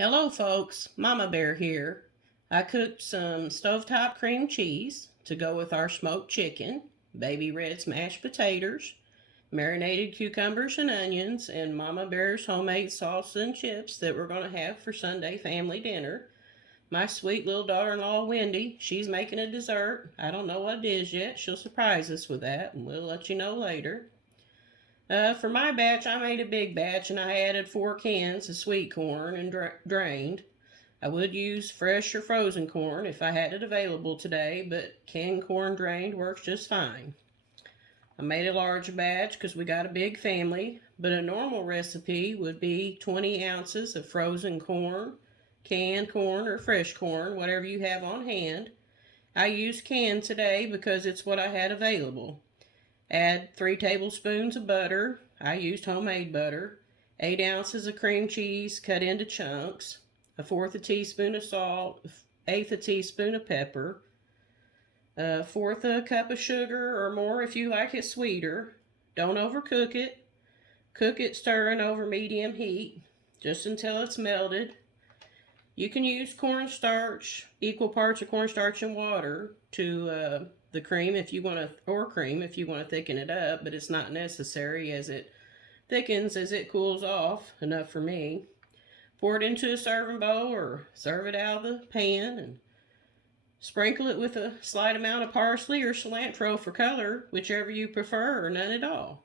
Hello folks, Mama Bear here. I cooked some stovetop cream cheese to go with our smoked chicken, baby red mashed potatoes, marinated cucumbers and onions, and Mama Bear's homemade salsa and chips that we're going to have for Sunday family dinner. My sweet little daughter-in-law Wendy, she's making a dessert. I don't know what it is yet. She'll surprise us with that and we'll let you know later. For my batch, I made a big batch and I added 4 cans of sweet corn and drained. I would use fresh or frozen corn if I had it available today, but canned corn drained works just fine. I made a large batch because we got a big family, but a normal recipe would be 20 ounces of frozen corn, canned corn, or fresh corn, whatever you have on hand. I used canned today because it's what I had available. Add 3 tablespoons of butter. I used homemade butter. 8 ounces of cream cheese cut into chunks. 1/4 a teaspoon of salt. 1/8 a teaspoon of pepper. 1/4 a cup of sugar or more if you like it sweeter. Don't overcook it. Cook it stirring over medium heat just until it's melted. You can use cornstarch, equal parts of cornstarch and water to the cream if you want to, or cream if you want to thicken it up, but it's not necessary as it thickens as it cools off, enough for me. Pour it into a serving bowl or serve it out of the pan and sprinkle it with a slight amount of parsley or cilantro for color, whichever you prefer, or none at all.